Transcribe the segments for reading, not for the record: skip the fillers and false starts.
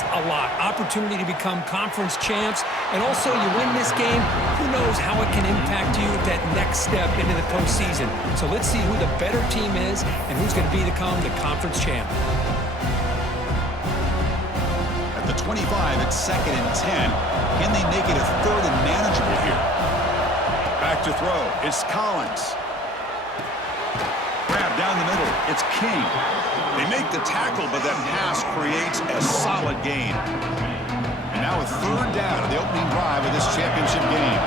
a lot. Opportunity to become conference champs, and also you win this game, who knows how it can impact you at that next step into the postseason. So let's see who the better team is and who's going to become the conference champ. At the 25, it's 2nd and 10. Can they make it a 3rd and manageable here? Back to throw. It's Collins. Grab down the middle. It's King. They make the tackle, but that pass creates a solid gain. And now a 3rd down on the opening drive of this championship game.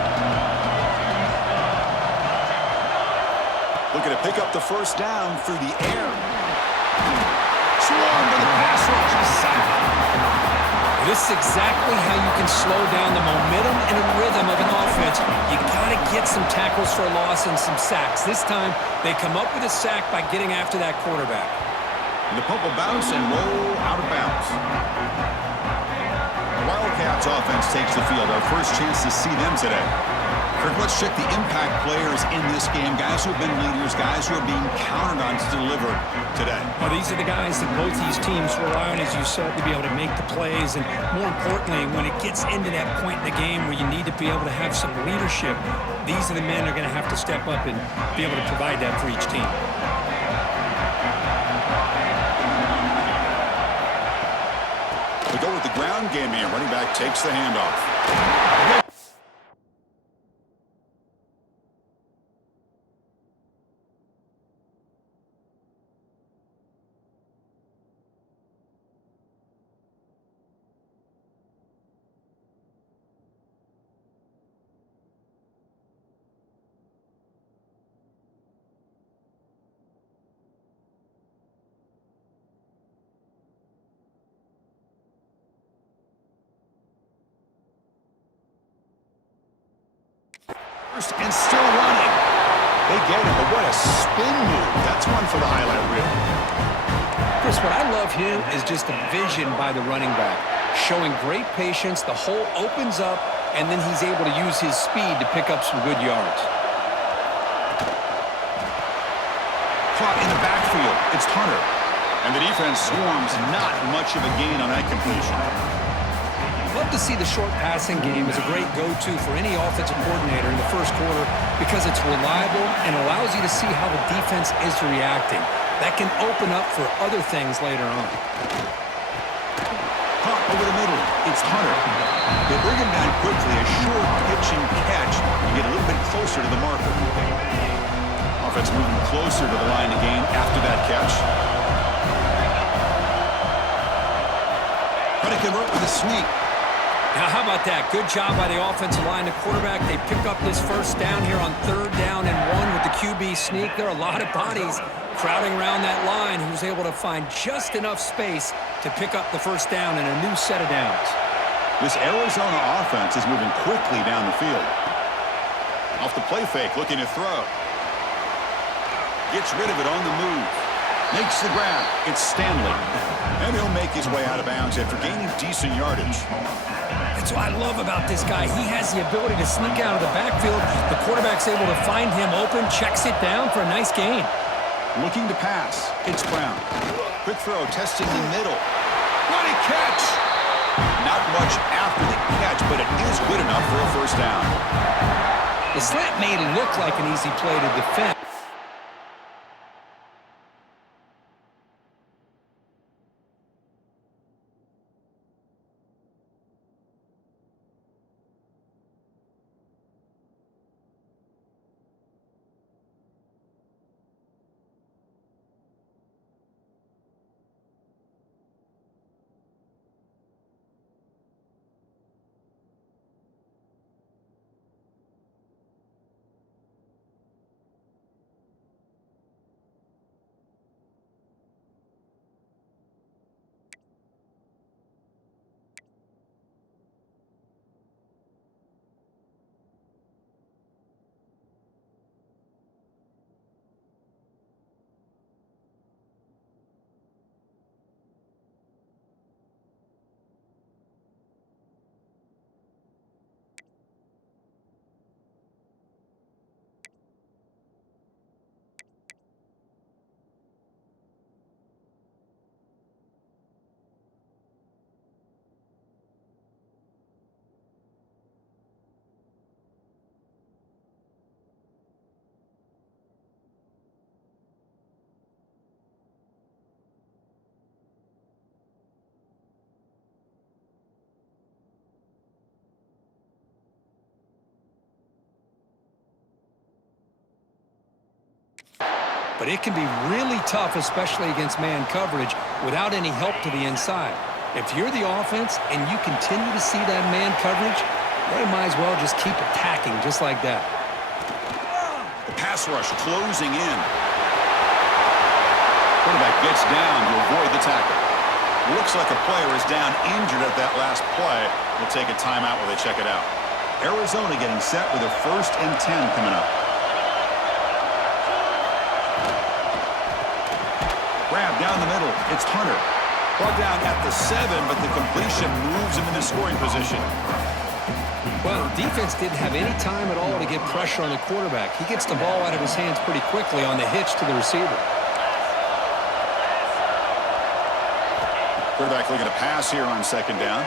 Looking to pick up the 1st down through the air. Swarm to the pass rush. This is exactly how you can slow down the momentum and rhythm of an offense. You got to get some tackles for a loss and some sacks. This time, they come up with a sack by getting after that quarterback. The pump will bounce and roll out of bounds. The Wildcats offense takes the field. Our first chance to see them today. Kirk, let's check the impact players in this game. Guys who have been leaders, guys who are being counted on to deliver today. Well, these are the guys that both these teams rely on, as you said, to be able to make the plays. And more importantly, when it gets into that point in the game where you need to be able to have some leadership, these are the men that are going to have to step up and be able to provide that for each team. We go with the ground game here. Running back takes the handoff. And still running. They get him, but what a spin move. That's one for the highlight reel. Chris, what I love here is just the vision by the running back. Showing great patience, the hole opens up, and then he's able to use his speed to pick up some good yards. Caught in the backfield. It's Hunter. And the defense swarms. Not much of a gain on that completion. Love to see the short passing game as a great go-to for any offensive coordinator in the first quarter because it's reliable and allows you to see how the defense is reacting. That can open up for other things later on. Caught over the middle. It's Hunter. They bring him down quickly. A short pitch and catch. You get a little bit closer to the marker. Offense moving closer to the line of gain after that catch. Trying to convert with a sneak. Now, how about that? Good job by the offensive line. The quarterback, they pick up this 1st down here on 3rd down and 1 with the QB sneak. There are a lot of bodies crowding around that line who's able to find just enough space to pick up the 1st down and a new set of downs. This Arizona offense is moving quickly down the field. Off the play fake, looking to throw. Gets rid of it on the move. Makes the grab. It's Stanley. And he'll make his way out of bounds after gaining decent yardage. That's what I love about this guy. He has the ability to sneak out of the backfield. The quarterback's able to find him open, checks it down for a nice gain. Looking to pass. It's Brown. Quick throw, testing the middle. What a catch! Not much after the catch, but it is good enough for a 1st down. The slant may look like an easy play to defend. but it can be really tough, especially against man coverage, without any help to the inside. If you're the offense and you continue to see that man coverage, they might as well just keep attacking just like that. The pass rush closing in. Quarterback gets down to avoid the tackle. Looks like a player is down injured at that last play. We'll take a timeout while they check it out. Arizona getting set with a 1st and 10 coming up. Grab down the middle. It's Hunter. Ball down at the 7, but the completion moves him into scoring position. Well, the defense didn't have any time at all to get pressure on the quarterback. He gets the ball out of his hands pretty quickly on the hitch to the receiver. Quarterback looking to pass here on 2nd down.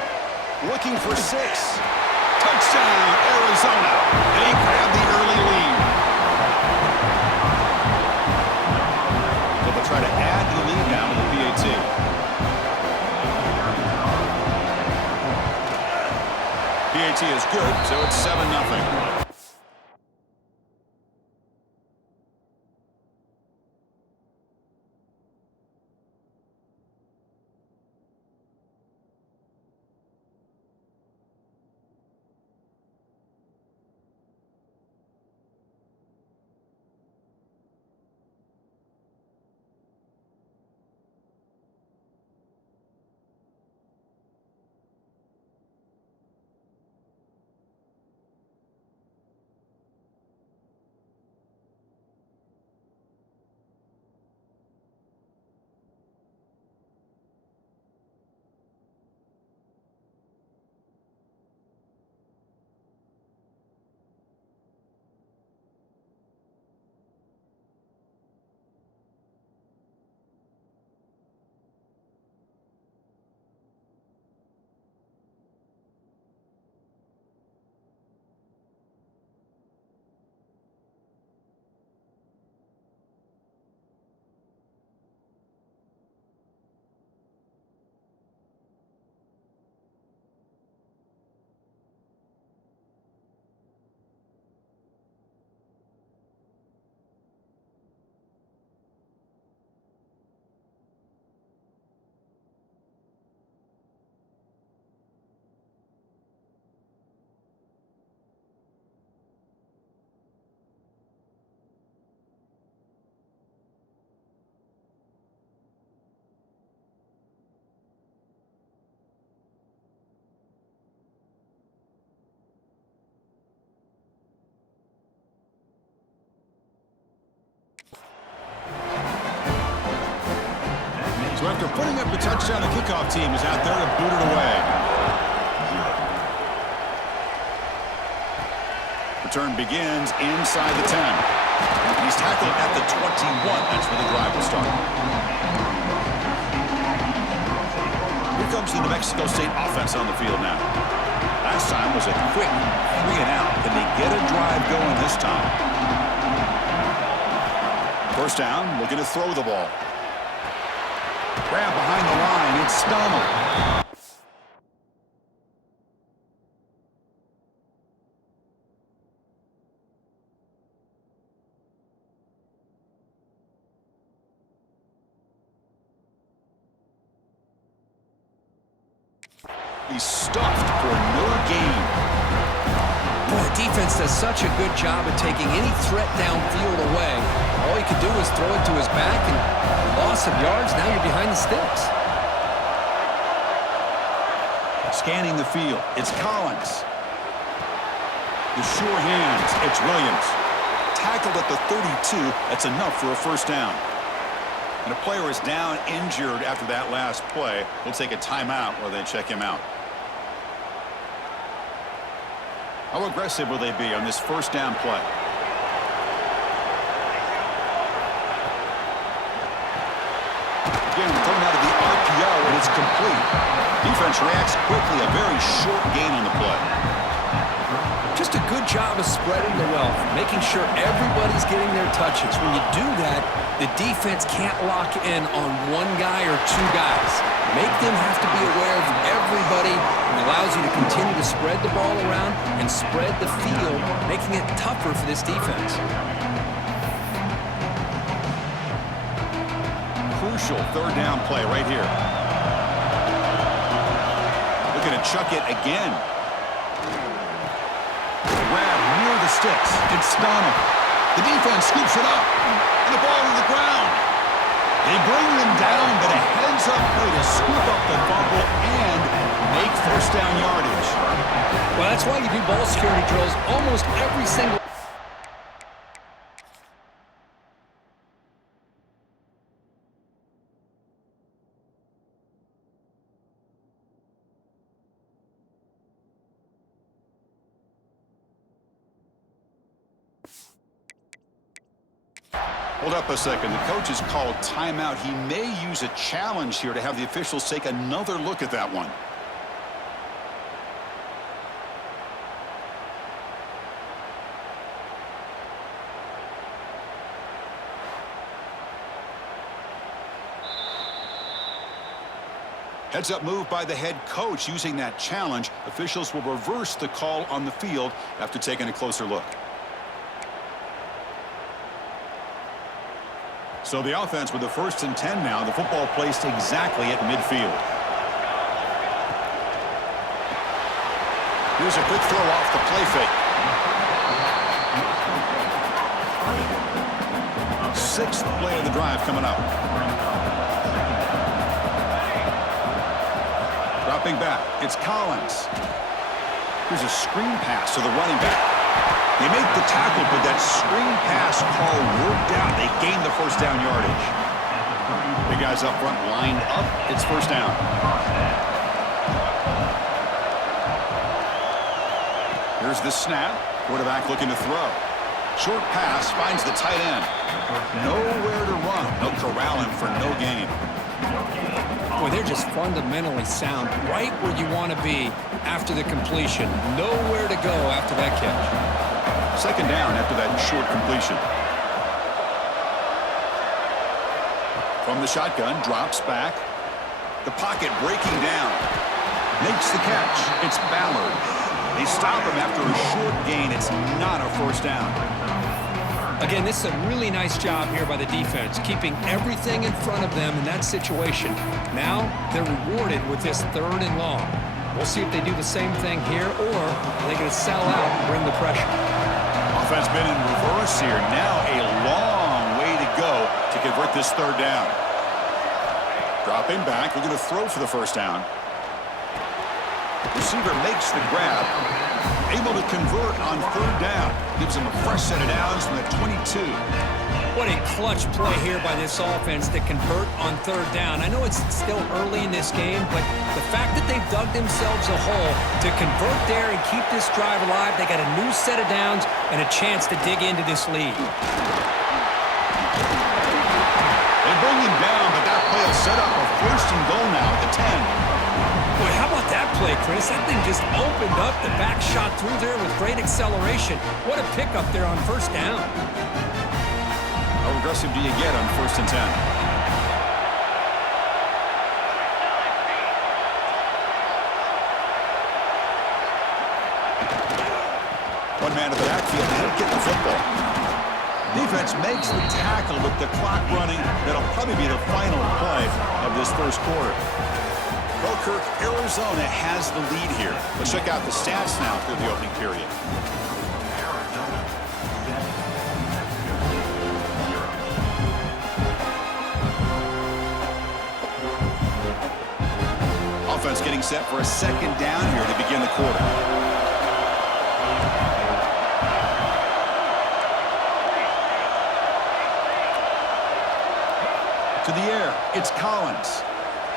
Looking for 6. Touchdown, Arizona. They grab the early lead. So they'll try to add to the lead now with the PAT. PAT is good, so it's 7-0. So after putting up the touchdown, the kickoff team is out there to boot it away. Return begins inside the 10. He's tackled at the 21. That's where the drive will start. Here comes the New Mexico State offense on the field now. Last time was a quick 3-and-out. Can they get a drive going this time? First down, looking to throw the ball. Grab behind the line. It's Stommel. He's stuffed for no gain. Boy, the defense does such a good job of taking any threat downfield away. All you can do is throw it to his back, and loss of yards, now you're behind the sticks. Scanning the field, it's Collins. The sure hands, it's Williams. Tackled at the 32, that's enough for a first down. And a player is down injured after that last play. We'll take a timeout while they check him out. How aggressive will they be on this first down play? Again, thrown out of the RPO, and it's complete. Defense reacts quickly, a very short gain on the play. Just a good job of spreading the wealth, making sure everybody's getting their touches. When you do that, the defense can't lock in on one guy or two guys. Make them have to be aware of everybody, and allows you to continue to spread the ball around and spread the field, making it tougher for this defense. crucial third down play right here. Looking to chuck it again. Grab near the sticks. It's Donald. The defense scoops it up. And the ball to the ground. They bring them down, but a heads-up play to scoop up the fumble and make first down yardage. Well, that's why you do ball security drills almost every single. Hold up a second. The coach has called timeout. He may use a challenge here to have the officials take another look at that one. Heads up move by the head coach using that challenge. Officials will reverse the call on the field after taking a closer look. So the offense with the 1st and 10 now. The football placed exactly at midfield. Here's a quick throw off the play fake. 6th play of the drive coming up. Dropping back. It's Collins. Here's a screen pass to the running back. They make the tackle, but that screen pass call worked out. They gained the first down yardage. The guys up front lined up. It's first down. Here's the snap. Quarterback looking to throw. Short pass finds the tight end. Nowhere to run. They'll corral him for no gain. Boy, they're just fundamentally sound, right where you want to be after the completion. Nowhere to go after that catch. Second down after that short completion. From the shotgun, drops back. The pocket breaking down. Makes the catch. It's Ballard. They stop him after a short gain. It's not a first down. Again, this is a really nice job here by the defense, keeping everything in front of them in that situation. Now they're rewarded with this 3rd and long. We'll see if they do the same thing here, or are they going to sell out and bring the pressure. Offense been in reverse here. Now a long way to go to convert this 3rd down. Dropping back. We're going to throw for the first down. Receiver makes the grab. Able to convert on 3rd down. Gives him a fresh set of downs from the 22. What a clutch play here by this offense to convert on 3rd down. I know it's still early in this game, but the fact that they've dug themselves a hole to convert there and keep this drive alive, they got a new set of downs and a chance to dig into this lead. They bring him down, but that play will set up a 1st and goal now at the 10. Boy, how about that play, Chris? That thing just opened up. The back shot through there with great acceleration. What a pickup there on 1st down. How aggressive do you get on 1st and 10? One man to the backfield. He'll get the football. Defense makes the tackle with the clock running. That'll probably be the final play of this 1st quarter. Well, Kirk, Arizona has the lead here. Let's check out the stats now through the opening period. Offense getting set for a 2nd down here to begin the quarter. To the air, it's Collins.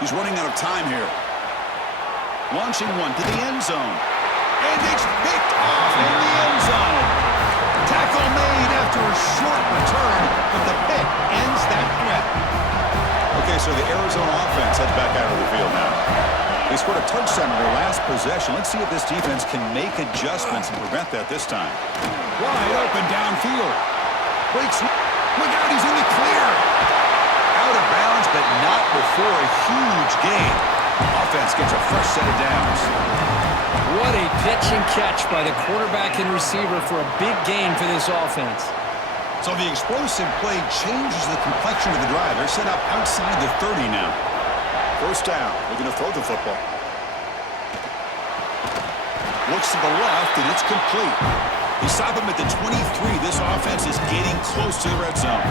He's running out of time here. Launching one to the end zone. And it's picked off in the end zone. Tackle made after a short return, but the pick ends that threat. Okay, so the Arizona offense heads back out of the field now. They scored a touchdown in their last possession. Let's see if this defense can make adjustments and prevent that this time. Wide open downfield. Breaks. Look out, he's in the clear. Out of bounds, but not before a huge gain. Offense gets a fresh set of downs. What a pitch and catch by the quarterback and receiver for a big gain for this offense. So the explosive play changes the complexion of the drive. They're set up outside the 30 now. First down. Looking to throw the football. Looks to the left, and it's complete. They stop him at the 23. This offense is getting close to the red zone.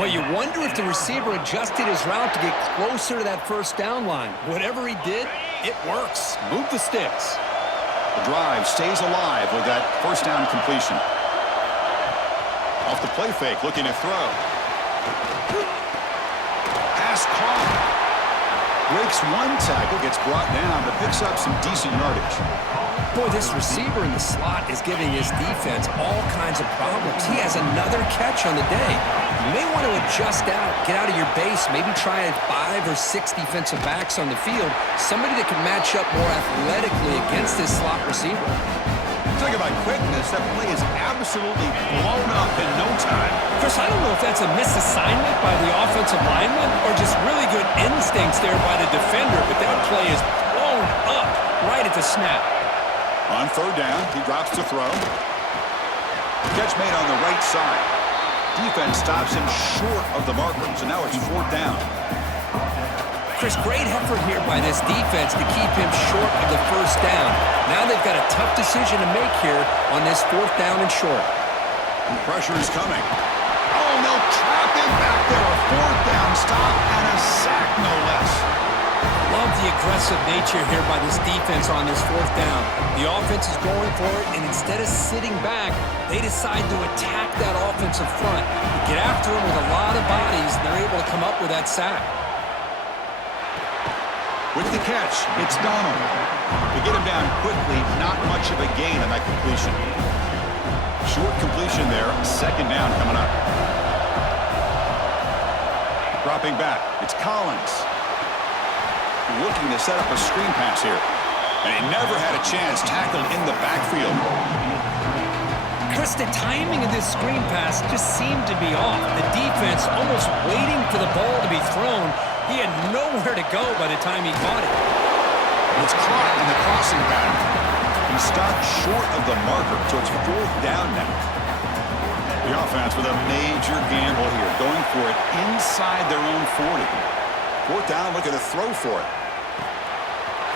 Well, you wonder if the receiver adjusted his route to get closer to that first down line. Whatever he did, it works. Move the sticks. The drive stays alive with that first down completion. Off the play fake, looking to throw. Pass caught. Breaks one tackle, gets brought down, but picks up some decent yardage. Boy, this receiver in the slot is giving his defense all kinds of problems. He has another catch on the day. You may want to adjust out, get out of your base, maybe try 5 or 6 defensive backs on the field, somebody that can match up more athletically against this slot receiver. Talk about quickness, that play is absolutely blown up in no time. Chris, I don't know if that's a misassignment by the offensive lineman or just really good instincts there by the defender, but that play is blown up right at the snap. On third down, he drops to throw. Catch made on the right side. Defense stops him short of the marker, so now it's fourth down. Chris, great effort here by this defense to keep him short of the first down. Now they've got a tough decision to make here on this fourth down and short. And pressure is coming. Oh, no, trap him back there. A fourth down stop and a sack, no less. Love the aggressive nature here by this defense on this fourth down. The offense is going for it, and instead of sitting back, they decide to attack that offensive front. Get after him with a lot of bodies, and they're able to come up with that sack. With the catch, it's Donald. They get him down quickly, not much of a gain on that completion. Short completion there, second down coming up. Dropping back, it's Collins. Looking to set up a screen pass here. And he never had a chance, tackled in the backfield. Chris, the timing of this screen pass just seemed to be off. The defense almost waiting for the ball to be thrown. He had nowhere to go by the time he caught it. It's caught in the crossing pattern. He stopped short of the marker, so it's fourth down now. The offense with a major gamble here, going for it inside their own 40. Fourth down, looking to throw for it.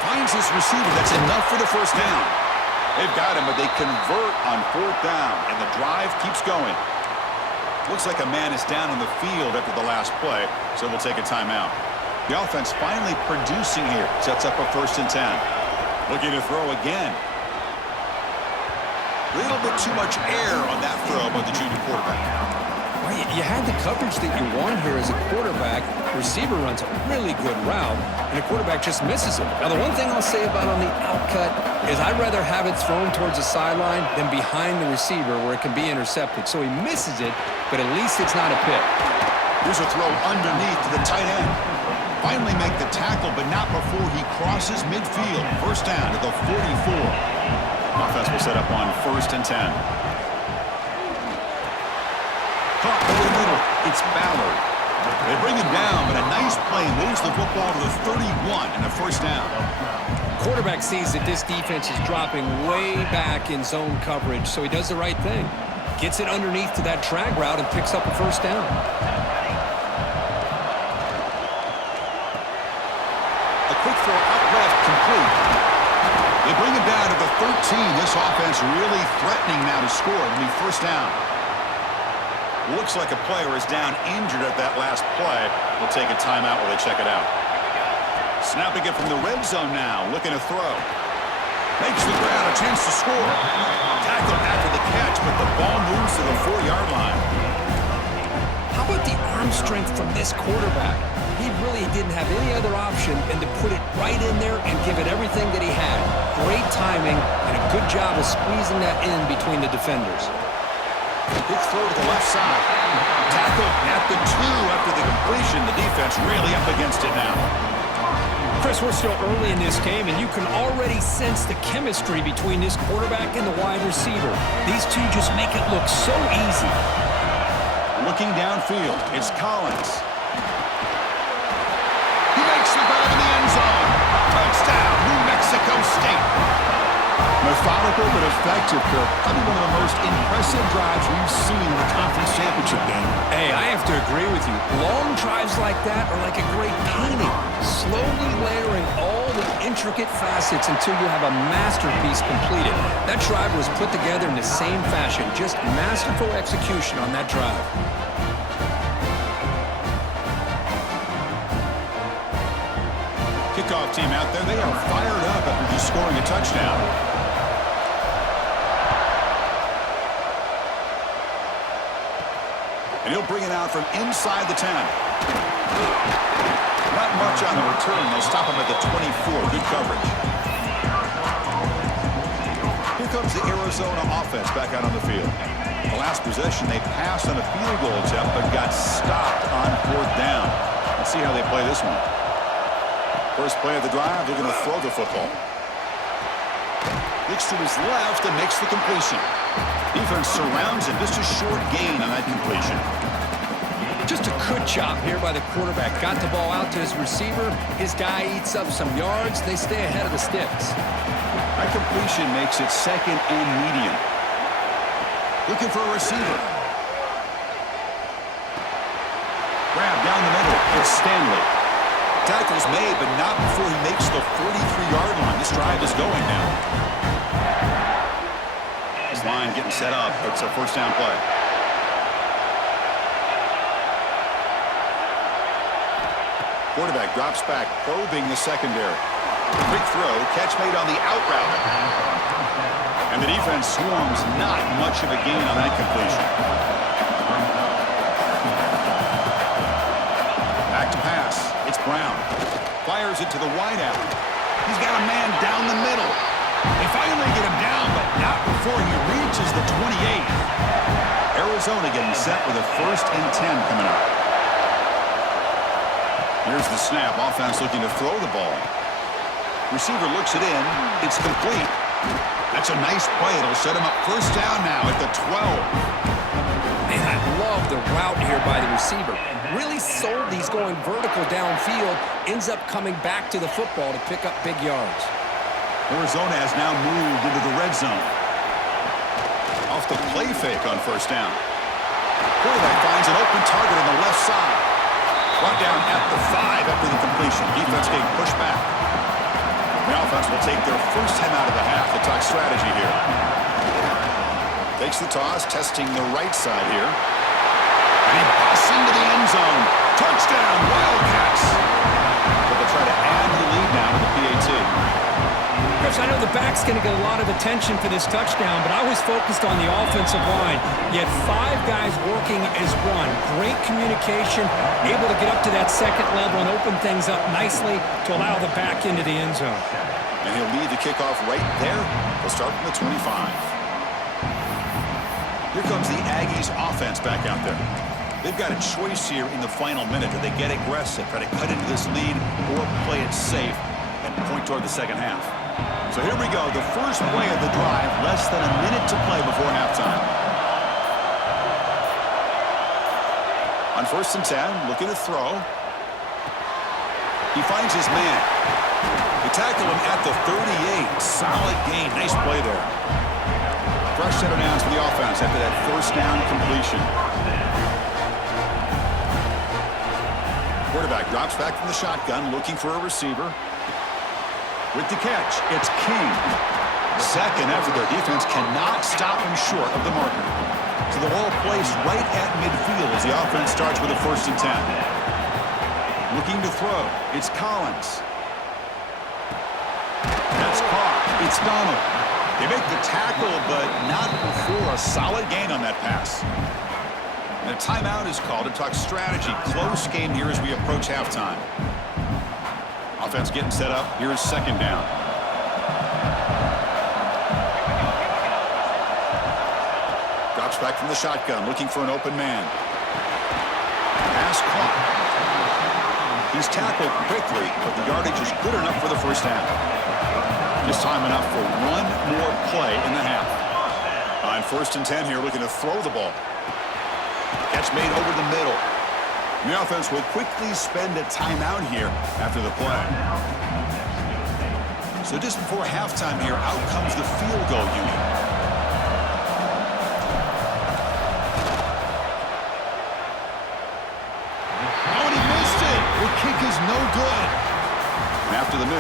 Finds his receiver. That's enough for the first down. They've got him, but they convert on fourth down, and the drive keeps going. Looks like a man is down on the field after the last play, so we'll take a timeout. The offense finally producing here. Sets up a 1st and 10. Looking to throw again. A little bit too much air on that throw by the junior quarterback. Well, you had the coverage that you want here as a quarterback. The receiver runs a really good route, and the quarterback just misses it. Now, the one thing I'll say about on the outcut is I'd rather have it thrown towards the sideline than behind the receiver where it can be intercepted. So he misses it, but at least it's not a pick. Here's a throw underneath to the tight end. Finally make the tackle, but not before he crosses midfield. First down to the 44. Offense will set up on 1st and 10. Caught over the middle. It's Ballard. They bring him down, but a nice play moves the football to the 31 and a first down. Quarterback sees that this defense is dropping way back in zone coverage, so he does the right thing. Gets it underneath to that drag route and picks up a first down. A quick throw out left, complete. They bring him down to the 13. This offense really threatening now to score. It'll be first down. Looks like a player is down injured at that last play. We'll take a timeout while they check it out. Snapping it from the red zone now, looking to throw. Makes the ground, a chance to score. Tackled after the catch, but the ball moves to the 4-yard line. How about the arm strength from this quarterback? He really didn't have any other option than to put it right in there and give it everything that he had. Great timing and a good job of squeezing that in between the defenders. Big throw to the left side. Tackled at the 2 after the completion. The defense really up against it now. Chris, we're still early in this game, and you can already sense the chemistry between this quarterback and the wide receiver. These two just make it look so easy. Looking downfield, it's Collins. He makes the grab in the end zone. Touchdown, New Mexico State. Methodical but perspective, Kirk, probably one of the most impressive drives we've seen in the conference championship game. Hey, I have to agree with you. Long drives like that are like a great painting, slowly layering all the intricate facets until you have a masterpiece completed. That drive was put together in the same fashion, just masterful execution on that drive. Kickoff team out there, they are fired up after just scoring a touchdown. And he'll bring it out from inside the 10. Not much on the return. They'll stop him at the 24. Good coverage. Here comes the Arizona offense back out on the field. The last possession, they passed on a field goal attempt, but got stopped on 4th down. Let's see how they play this one. First play of the drive, they're going to throw the football. Looks to his left and makes the completion. Defense surrounds him. Just a short gain on that completion. Just a good job here by the quarterback. Got the ball out to his receiver. His guy eats up some yards. They stay ahead of the sticks. That completion makes it 2nd and medium. Looking for a receiver. Grab down the middle. It's Stanley. Tackle's made, but not before he makes the 43-yard line. This drive is going now. This line getting set up. It's a 1st down play. Quarterback drops back, probing the secondary. Quick throw, catch made on the out route. And the defense swarms, not much of a gain on that completion. Back to pass. It's Brown. Fires it to the wideout. He's got a man down the middle. They finally get him down, but not before he reaches the 28. Arizona getting set with a 1st and 10 coming up. Here's the snap. Offense looking to throw the ball. Receiver looks it in. It's complete. That's a nice play. It'll set him up 1st down now at the 12. Man, I love the route here by the receiver. Really sold these going vertical downfield. Ends up coming back to the football to pick up big yards. Arizona has now moved into the red zone. Off the play fake on 1st down. Quarterback finds an open target on the left side. Brought down at the 5 after the completion. Defense getting pushed back. The offense will take their 1st time out of the half. They talk strategy here. Takes the toss, testing the right side here. And he busts into the end zone. Touchdown, Wildcats. So they'll try to add the lead now to the PAT. Chris, I know the back's going to get a lot of attention for this touchdown, but I was focused on the offensive line. You had 5 guys working as one. Great communication, able to get up to that 2nd level and open things up nicely to allow the back into the end zone. And he'll lead the kickoff right there. They'll start from the 25. Here comes the Aggies offense back out there. They've got a choice here in the final minute. Do they get aggressive, try to cut into this lead, or play it safe and point toward the 2nd half? So here we go, the first play of the drive, less than a minute to play before halftime. On 1st and 10, looking to throw. He finds his man. They tackle him at the 38. Solid gain, nice play there. Fresh set of downs for the offense after that 1st down completion. Quarterback drops back from the shotgun, looking for a receiver. With the catch, it's King. 2nd effort. Their defense cannot stop him short of the marker. So the ball placed right at midfield as the offense starts with a 1st and 10. Looking to throw. It's Collins. That's caught. It's Donald. They make the tackle, but not before a solid gain on that pass. And a timeout is called to talk strategy. Close game here as we approach halftime. Offense getting set up. Here's 2nd down. Drops back from the shotgun, looking for an open man. Pass caught. He's tackled quickly, but the yardage is good enough for the 1st down. Just time enough for one more play in the half. On 1st and 10 here, looking to throw the ball. Catch made over the middle. The offense will quickly spend a timeout here after the play. So just before halftime here, out comes the field goal unit.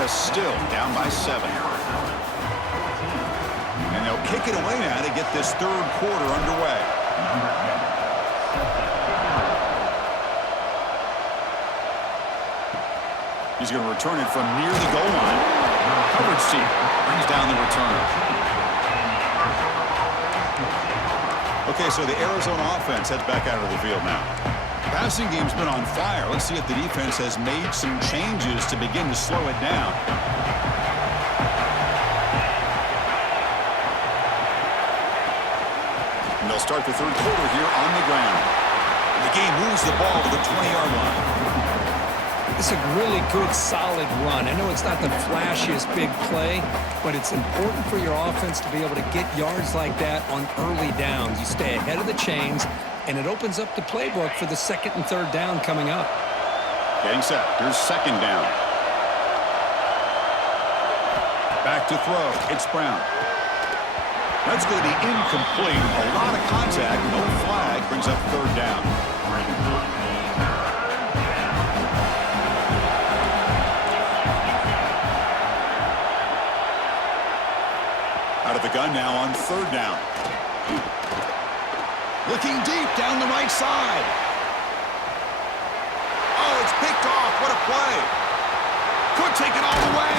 miss, still down by 7. And they'll kick it away now to get this third quarter underway. He's going to return it from near the goal line. Coverage team brings down the returner. Okay, so the Arizona offense heads back out of the field now. Passing game's been on fire. Let's see if the defense has made some changes to begin to slow it down. And they'll start the third quarter here on the ground. The game moves the ball to the 20-yard line. It's a really good, solid run. I know it's not the flashiest big play, but it's important for your offense to be able to get yards like that on early downs. You stay ahead of the chains, and it opens up the playbook for the second and third down coming up. Getting set. Here's second down. Back to throw. It's Brown. That's going to be incomplete. A lot of contact. No flag. Brings up third down. Out of the gun now on third down. Looking deep down the right side. Oh, it's picked off. What a play. Could take it all the way.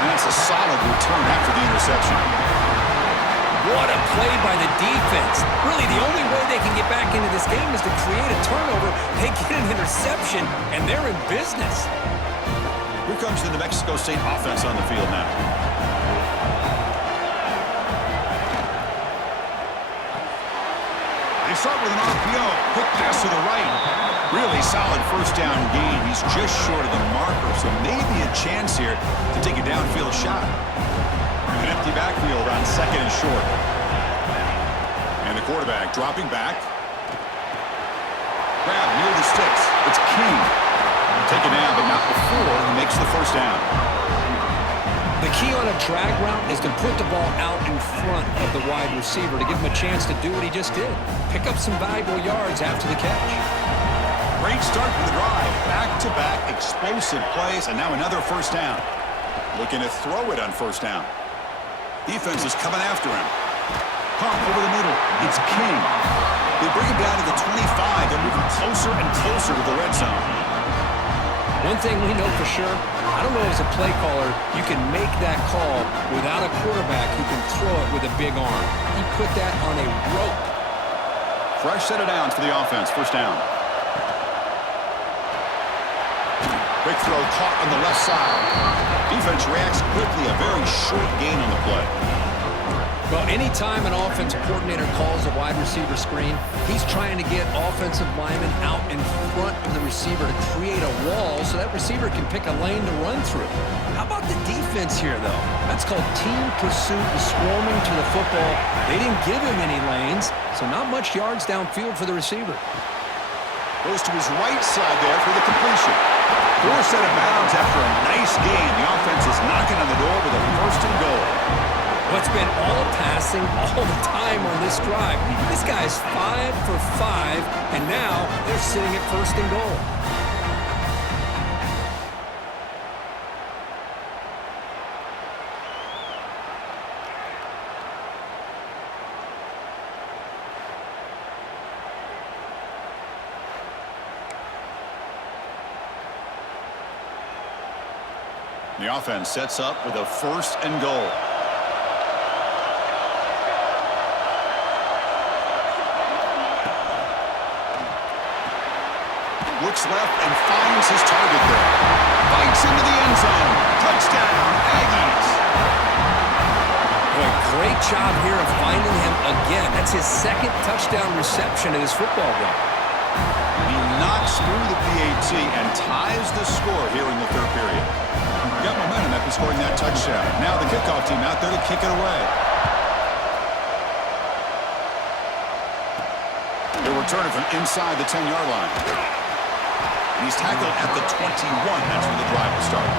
And that's a solid return after the interception. What a play by the defense. Really, the only way they can get back into this game is to create a turnover. They get an interception, and they're in business. Here comes the New Mexico State offense on the field now. They start with an RPO. Quick pass to the right. Really solid first down gain. He's just short of the marker, so maybe a chance here to take a downfield shot. An empty backfield on second and short. And the quarterback dropping back. Grab near the sticks. It's King. Taken down, but not before he makes the first down. The key on a drag route is to put the ball out in front of the wide receiver to give him a chance to do what he just did. Pick up some valuable yards after the catch. Great start for the drive. Back-to-back explosive plays, and now another first down. Looking to throw it on first down. Defense is coming after him. Pump over the middle. It's King. They bring him down to the 25. They're moving closer and closer to the red zone. One thing we know for sure, I don't know as a play caller, you can make that call without a quarterback who can throw it with a big arm. He put that on a rope. Fresh set of downs for the offense. First down. Quick throw caught on the left side. Defense reacts quickly. A very short gain on the play. Well, anytime an offensive coordinator calls a wide receiver screen, he's trying to get offensive linemen out in front of the receiver to create a wall so that receiver can pick a lane to run through. How about the defense here, though? That's called team pursuit and swarming to the football. They didn't give him any lanes, so not much yards downfield for the receiver. Goes to his right side there for the completion. Forced out of bounds after a nice gain. The offense is knocking on the door with a first and goal. Well, it's been all passing all the time on this drive. This guy's 5 for 5, and now they're sitting at first and goal. The offense sets up with a first and goal. Looks left and finds his target there. Bites into the end zone. Touchdown, Aggies. Boy, great job here of finding him again. That's his second touchdown reception in his football game. He knocks through the PAT and ties the score here in the third period. Got momentum after scoring that touchdown. Now the kickoff team out there to kick it away. They'll return it from inside the 10-yard line. He's tackled at the 21. That's where the drive will start.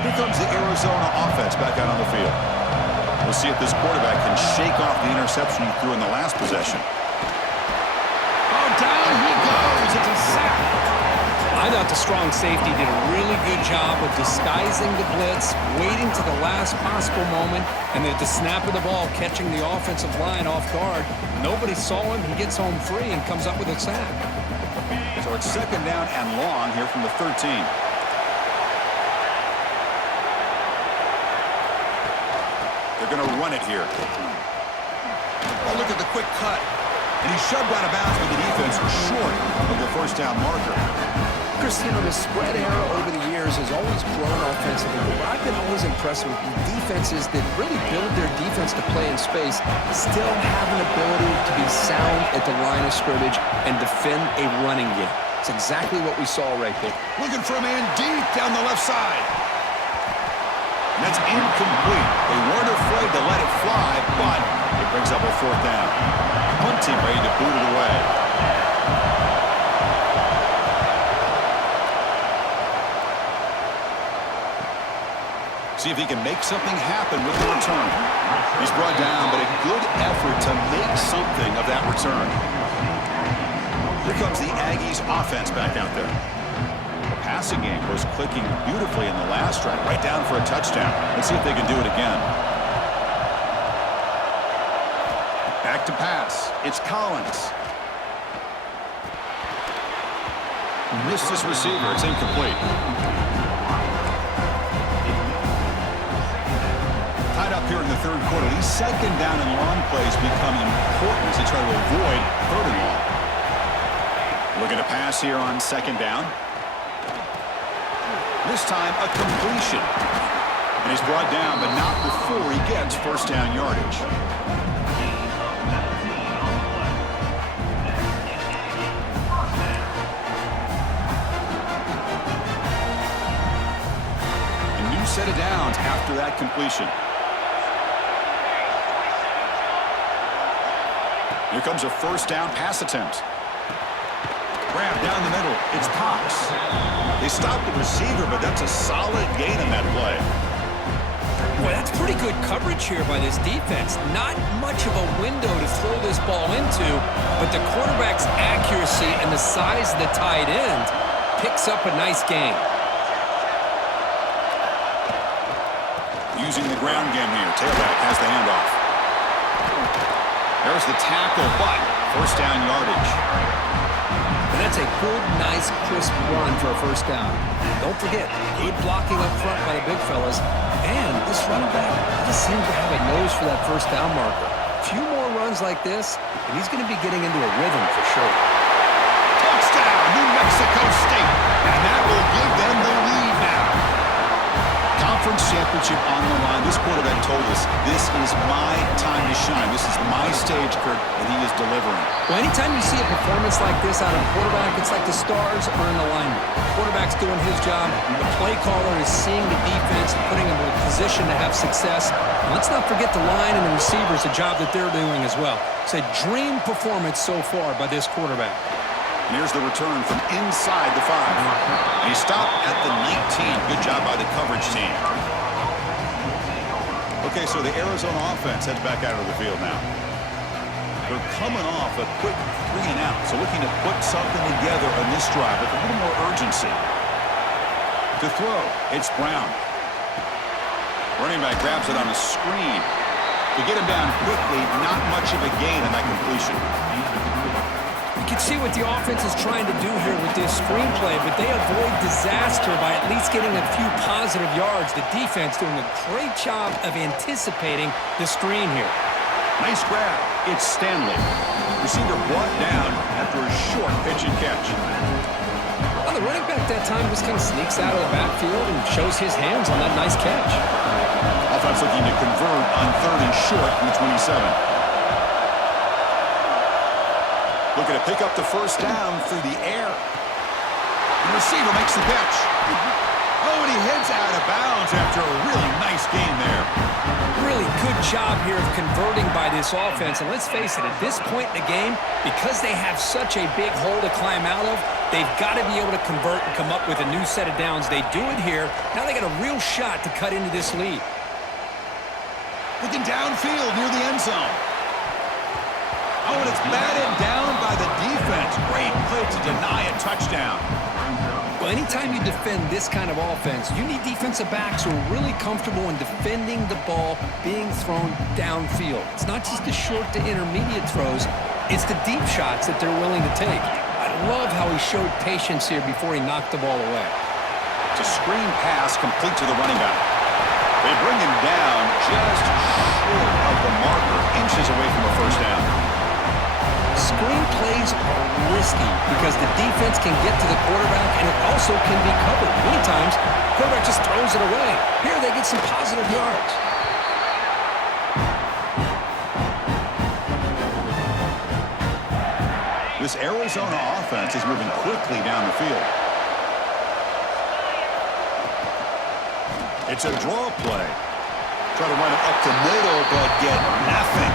Here comes the Arizona offense back out on the field. We'll see if this quarterback can shake off the interception he threw in the last possession. Oh, down he goes. It's a sack. I thought the strong safety did a really good job of disguising the blitz, waiting to the last possible moment, and then at the snap of the ball, catching the offensive line off guard. Nobody saw him. He gets home free and comes up with a sack. So it's second down and long here from the 13. They're going to run it here. Oh, look at the quick cut. And he's shoved out of bounds, but the defense was short of the first down marker. Chris, you know, the spread era over the years has always grown offensively, but I've been always impressed with the defenses that really build their defense to play in space, still have an ability to be sound at the line of scrimmage and defend a running game. It's exactly what we saw right there. Looking for a man deep down the left side. And that's incomplete. They weren't afraid to let it fly, but it brings up a fourth down. Punt team ready to boot it away. See if he can make something happen with the return. He's brought down, but a good effort to make something of that return. Here comes the Aggies offense back out there. The passing game was clicking beautifully in the last drive, right down for a touchdown. Let's see if they can do it again. Back to pass. It's Collins. Missed his receiver. It's incomplete. Tied up here in the third quarter. These second down and long plays become important as they try to avoid third and long. Looking to pass here on second down. This time a completion. And he's brought down, but not before he gets first down yardage. A new set of downs after that completion. Here comes a first down pass attempt. Grab down the middle. It's Cox. They stopped the receiver, but that's a solid gain in that play. Boy, that's pretty good coverage here by this defense. Not much of a window to throw this ball into, but the quarterback's accuracy and the size of the tight end picks up a nice gain. Using the ground game here. Tailback has the handoff. There's the tackle, but first down yardage. And that's a good, nice, crisp run for a first down. Don't forget, good blocking up front by the big fellas. And this running back just seems to have a nose for that first down marker. A few more runs like this, and he's going to be getting into a rhythm for sure. Touchdown, New Mexico State. And that will give them the lead now. Conference championship on the line. This quarterback told us, this is my time to shine. This is my stage, Kurt, and he is delivering. Well, anytime you see a performance like this out of a quarterback, it's like the stars are in alignment. The quarterback's doing his job. The play caller is seeing the defense and putting him in a position to have success. And let's not forget the line and the receivers, the job that they're doing as well. It's a dream performance so far by this quarterback. And here's the return from inside the 5. And he stopped at the 19. Good job by the coverage team. Okay, so the Arizona offense heads back out of the field now. They're coming off a quick 3 and out, so looking to put something together on this drive with a little more urgency. To throw, it's Brown. Running back grabs it on a screen. To get him down quickly, not much of a gain on that completion. You can see what the offense is trying to do here with this screenplay, but they avoid disaster by at least getting a few positive yards. The defense doing a great job of anticipating the screen here. Nice grab. It's Stanley. Receiver brought down after a short pitch and catch. Well, the running back that time just kind of sneaks out of the backfield and shows his hands on that nice catch. Offense looking to convert on 3rd and short from the 27. Looking to pick up the first down through the air. The receiver makes the catch. Oh, and he heads out of bounds after a really nice game there. Really good job here of converting by this offense. And let's face it, at this point in the game, because they have such a big hole to climb out of, they've got to be able to convert and come up with a new set of downs. They do it here. Now they got a real shot to cut into this lead. Looking downfield near the end zone. Oh, and it's batted down by the defense. Great play to deny a touchdown. Well, anytime you defend this kind of offense, you need defensive backs who are really comfortable in defending the ball being thrown downfield. It's not just the short to intermediate throws, it's the deep shots that they're willing to take. I love how he showed patience here before he knocked the ball away. It's a screen pass complete to the running back. They bring him down just short of the marker, inches away from a first down. Screen plays are risky because the defense can get to the quarterback and it also can be covered. Many times, the quarterback just throws it away. Here they get some positive yards. This Arizona offense is moving quickly down the field. It's a draw play. Try to run it up the middle, but get nothing.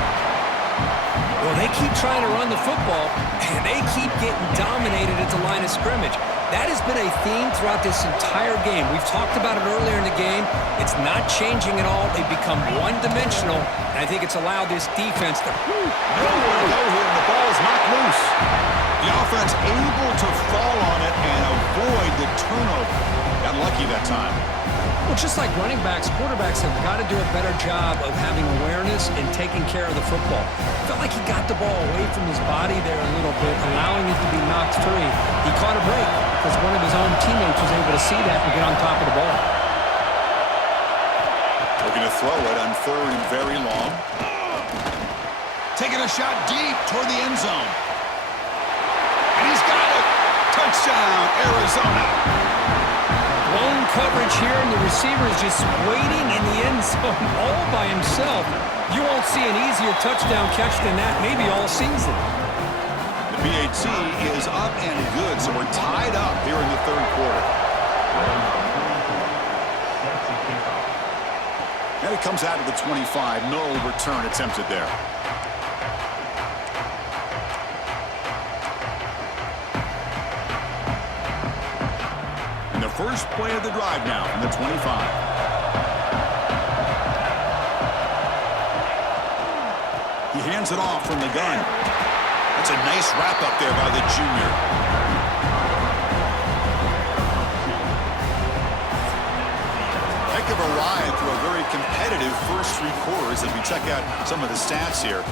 Well, they keep trying to run the football, and they keep getting dominated at the line of scrimmage. That has been a theme throughout this entire game. We've talked about it earlier in the game. It's not changing at all. They've become one-dimensional, and I think it's allowed this defense to... Nowhere to go here, and the ball is knocked loose. The offense able to fall on it and avoid the turnover. Got lucky that time. Well, just like running backs, quarterbacks have got to do a better job of having awareness and taking care of the football. Felt like he got the ball away from his body there a little bit, allowing it to be knocked free. He caught a break because one of his own teammates was able to see that and get on top of the ball. Looking to throw it on third and very long. Taking a shot deep toward the end zone. And he's got it. Touchdown, Arizona. Blown coverage here, and the receiver is just waiting in the end zone all by himself. You won't see an easier touchdown catch than that maybe all season. The BAT is up and good, so we're tied up here in the third quarter. And it comes out of the 25. No return attempted there. First play of the drive now from the 25. He hands it off from the gun. That's a nice wrap up there by the junior. Heck of a ride through a very competitive first three quarters as we check out some of the stats here.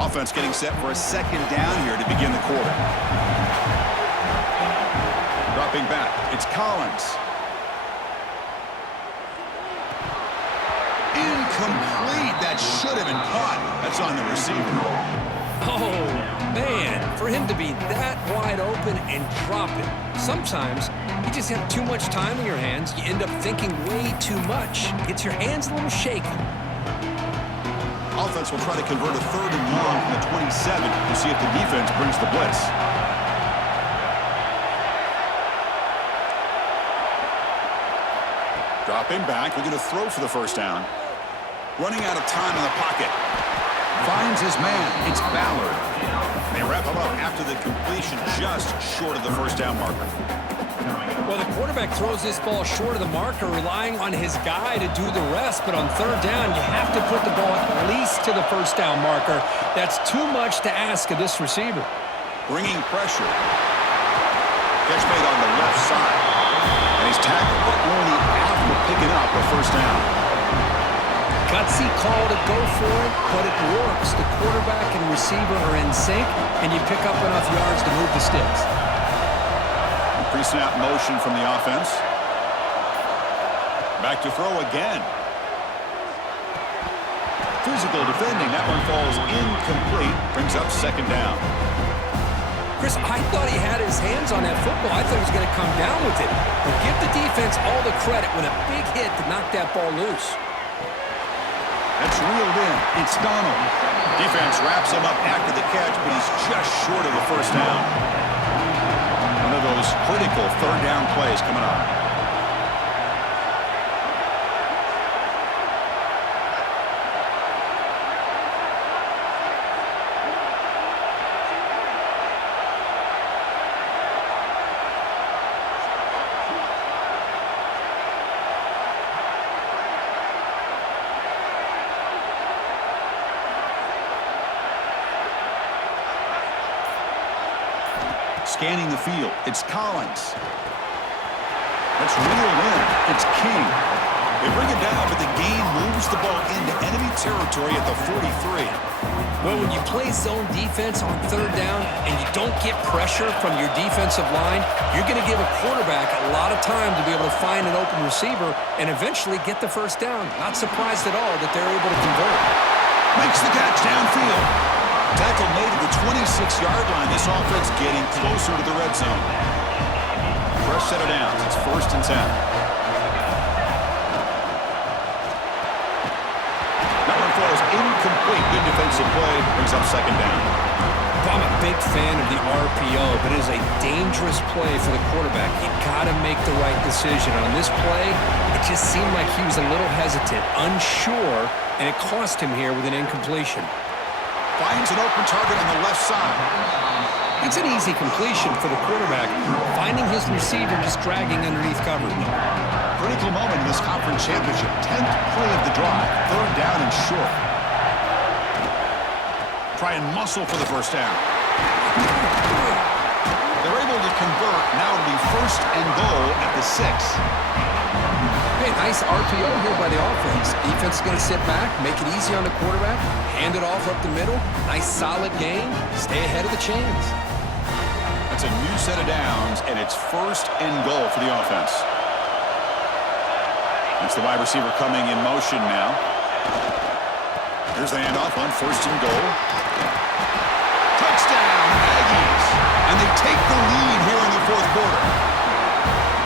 Offense getting set for a second down here to begin the quarter. Dropping back, it's Collins. Incomplete. That should have been caught. That's on the receiver. Oh, man, for him to be that wide open and drop it. Sometimes you just have too much time in your hands. You end up thinking way too much. Gets your hands a little shaky. Offense will try to convert a third and long from the 27 to see if the defense brings the blitz. Dropping back, looking to throw for the first down. Running out of time in the pocket. Finds his man. It's Ballard. They wrap him up after the completion just short of the first down marker. Well, the quarterback throws this ball short of the marker, relying on his guy to do the rest. But on third down, you have to put the ball at least to the first down marker. That's too much to ask of this receiver. Bringing pressure. Catch made on the left side. And he's tackled, but only after picking up a first down. Gutsy call to go for it, but it works. The quarterback and receiver are in sync, and you pick up enough yards to move the sticks. Pre-snap motion from the offense. Back to throw again. Physical defending. That one falls incomplete. Brings up second down. Chris, I thought he had his hands on that football. I thought he was going to come down with it. But give the defense all the credit with a big hit to knock that ball loose. That's reeled in. It's Donald. Defense wraps him up after the catch, but he's just short of the first down. One of those critical third down plays coming up. Scanning the field, it's Collins. That's reeled in. It's King. They bring it down, but the game moves the ball into enemy territory at the 43. Well, when you play zone defense on third down and you don't get pressure from your defensive line, you're going to give a quarterback a lot of time to be able to find an open receiver and eventually get the first down. Not surprised at all that they're able to convert. Makes the catch downfield. Tackle made at the 26-yard line. This offense getting closer to the red zone. Fresh set of downs. It's 1st and 10. Number 4 is incomplete. Good defensive play. Brings up 2nd down. I'm a big fan of the RPO, but it is a dangerous play for the quarterback. You got to make the right decision. On this play, it just seemed like he was a little hesitant, unsure, and it cost him here with an incompletion. Finds an open target on the left side. It's an easy completion for the quarterback, finding his receiver just dragging underneath coverage. Critical moment in this conference championship. 10th play of the drive. 3rd down and short. Try and muscle for the first down. They're able to convert. Now it'll be 1st and goal at the 6. Hey, nice RPO here by the offense. Defense is going to sit back, make it easy on the quarterback, hand it off up the middle. Nice solid game. Stay ahead of the chains. That's a new set of downs, and it's 1st and goal for the offense. It's the wide receiver coming in motion now. Here's the handoff on 1st and goal. Touchdown, Aggies! And they take the lead here in the 4th quarter.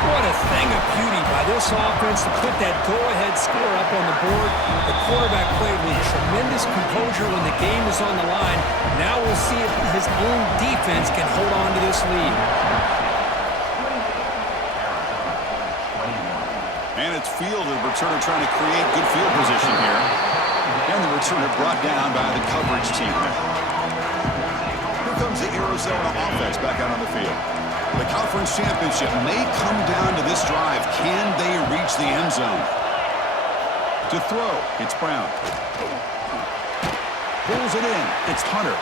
What a thing of beauty by this offense to put that go-ahead score up on the board. The quarterback played with tremendous composure when the game was on the line. Now we'll see if his own defense can hold on to this lead. And it's field, the returner trying to create good field position here. And the returner brought down by the coverage team there. Here comes the Arizona offense back out on the field. The conference championship may come down to this drive. Can they reach the end zone? To throw, it's Brown. Pulls it in, it's Hunter.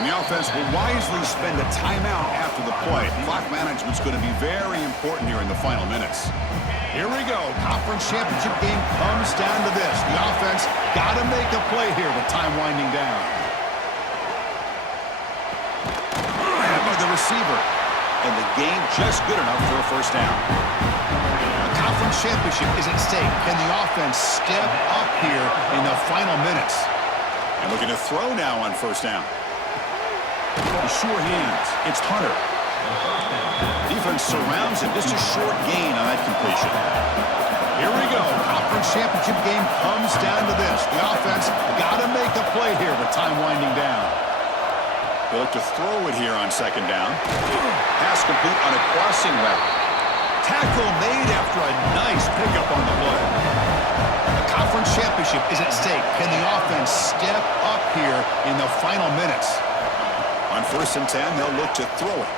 And the offense will wisely spend a timeout after the play. Clock management's going to be very important here in the final minutes. Here we go. Conference championship game comes down to this. The offense got to make a play here with time winding down. And by the receiver. And the game just good enough for a first down. The conference championship is at stake. Can the offense step up here in the final minutes? And looking to throw now on 1st down. Sure hands. It's Hunter. Defense surrounds him. Just a short gain on that completion. Here we go. Conference championship game comes down to this. The offense got to make a play here with time winding down. They look to throw it here on 2nd down. Pass complete on a crossing route. Tackle made after a nice pickup on the play. The conference championship is at stake. Can the offense step up here in the final minutes? On 1st and 10, they'll look to throw it.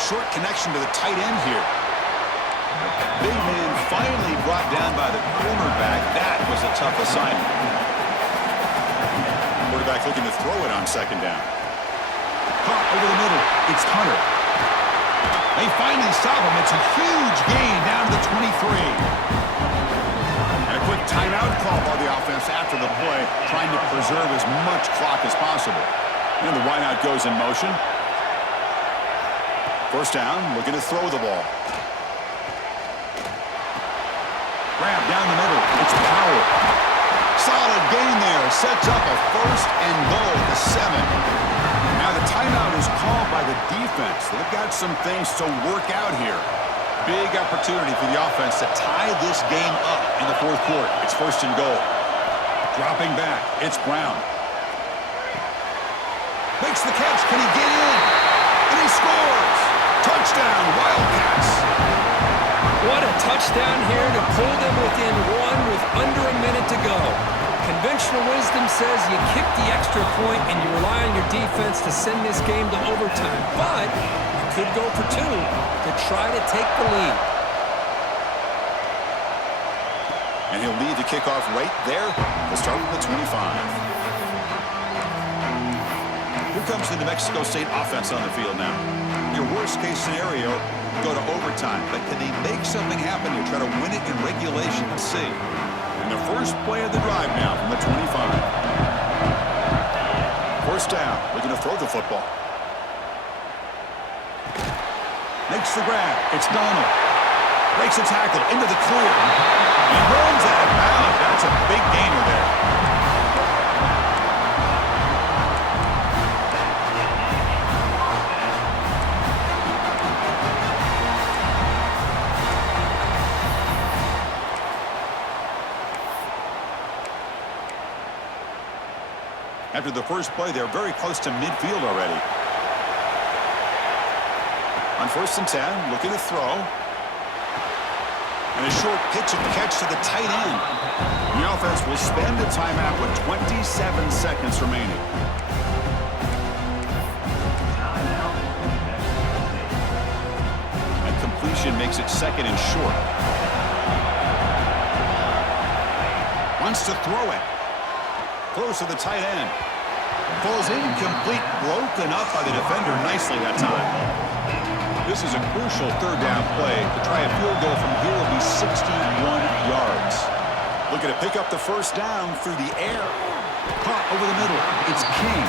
Short connection to the tight end here. Big man finally brought down by the cornerback. That was a tough assignment. Quarterback looking to throw it on 2nd down. Caught over the middle. It's Hunter. They finally stop him. It's a huge gain down to the 23. And a quick timeout call by the offense after the play, trying to preserve as much clock as possible. And the wideout goes in motion. 1st down, looking to throw the ball. Grab down the middle. It's Powell. Solid gain there. Sets up a 1st and goal at the 7. Now the timeout is called by the defense. They've got some things to work out here. Big opportunity for the offense to tie this game up in the 4th quarter. It's 1st and goal. Dropping back. It's Brown. Makes the catch. Can he get in? And he scores. Touchdown, Wildcats. What a touchdown here to pull them within 1 with under a minute to go. Conventional wisdom says you kick the extra point and you rely on your defense to send this game to overtime. But you could go for 2 to try to take the lead. And he'll lead the kickoff right there. We'll start with the 25. Here comes the New Mexico State offense on the field now. Your worst-case scenario, go to overtime. But can they make something happen here? Try to win it in regulation. Let's see. And the first play of the drive now from the 25. First down. Looking to throw the football. Makes the grab. It's Donald. Breaks a tackle into the clear. He runs out of bounds. That's a big gainer there. After the first play, they're very close to midfield already. On 1st and 10, looking to throw. And a short pitch and catch to the tight end. The offense will spend a timeout with 27 seconds remaining. And completion makes it 2nd and short. Wants to throw it. Close to the tight end. Falls incomplete, broken up by the defender nicely that time. This is a crucial 3rd down play. To try a field goal from here will be 61 yards. Looking to pick up the first down through the air. Caught over the middle. It's King.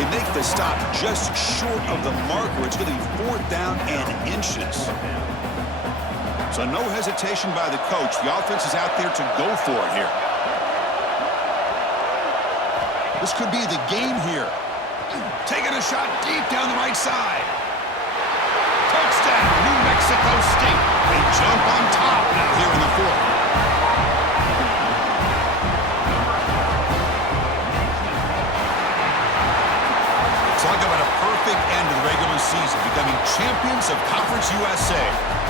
They make the stop just short of the marker. It's going to be 4th down and inches. So no hesitation by the coach. The offense is out there to go for it here. This could be the game here. Taking a shot deep down the right side. Touchdown, New Mexico State. They jump on top now here in the 4th. Talk about a perfect end to the regular season, becoming champions of Conference USA.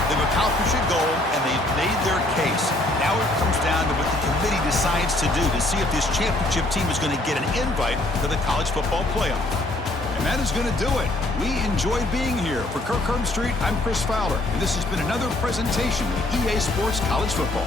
They've accomplished a goal, and they've made their case. Now it comes down to what the committee decides to do to see if this championship team is going to get an invite to the college football playoff. And that is going to do it. We enjoyed being here. For Kirk Street, I'm Chris Fowler, and this has been another presentation of EA Sports College Football.